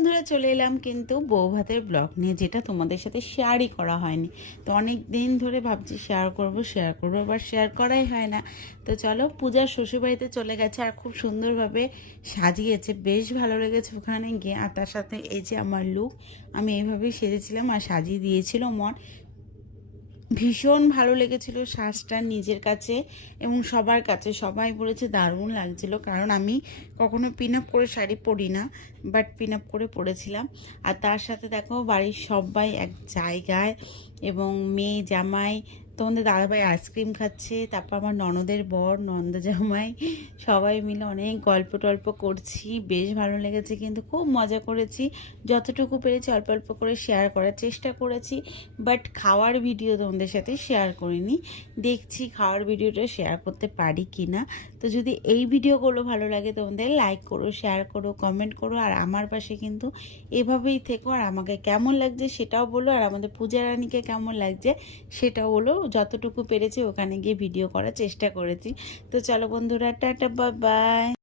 বন্ধুরা চলে এলাম কিন্তু বউ ভাতের ব্লগ নিয়ে, যেটা তোমাদের সাথে শেয়ারই করা হয়নি। তো অনেক দিন ধরে ভাবছি শেয়ার করব আবার শেয়ার করাই হয় না। তো চলো, পূজার শ্বশুরবাড়িতে চলে গেছে আর খুব সুন্দরভাবে সাজিয়েছে, বেশ ভালো লেগেছে ওখানে গিয়ে। আর তার সাথে এই যে আমার লুক, আমি এইভাবেই সেজেছিলাম আর সাজিয়ে দিয়েছিল মন। ভীষণ ভালো লেগেছিল সাজটা নিজের কাছে এবং সবার কাছে, সবাই বলেছে দারুণ লাগছিল। কারণ আমি কখনো পিন আপ করে শাড়ি পরি না, বাট পিন আপ করে পরেছিলাম। আর তার সাথে দেখো বাড়ির সবাই এক জায়গায়, এবং মেয়ে জামাই, তোমাদের দাদাভাই আইসক্রিম খাচ্ছে, তারপর আমার ননদের বর, নন্দ জামাই, সবাই মিলে অনেক গল্প টল্প করছি। বেশ ভালো লেগেছে, কিন্তু খুব মজা করেছি। যতটুকু পেরেছি অল্প অল্প করে শেয়ার করার চেষ্টা করেছি, বাট খাওয়ার ভিডিও তোমাদের সাথে শেয়ার করিনি। দেখছি খাওয়ার ভিডিওটা শেয়ার করতে পারি কি না। তো যদি এই ভিডিওগুলো ভালো লাগে তোমাদের লাইক করো, শেয়ার করো, কমেন্ট করো, আর আমার পাশে কিন্তু এভাবেই থেকো। আর আমাকে কেমন লাগছে সেটাও বলো, আর আমাদের পূজা রানীকে কেমন লাগছে সেটাও বলো। যতটুকু পেরেছি ওখানে গিয়ে ভিডিও করার চেষ্টা করেছি। তো চলো বন্ধুরা, টাটা, বাই বাই।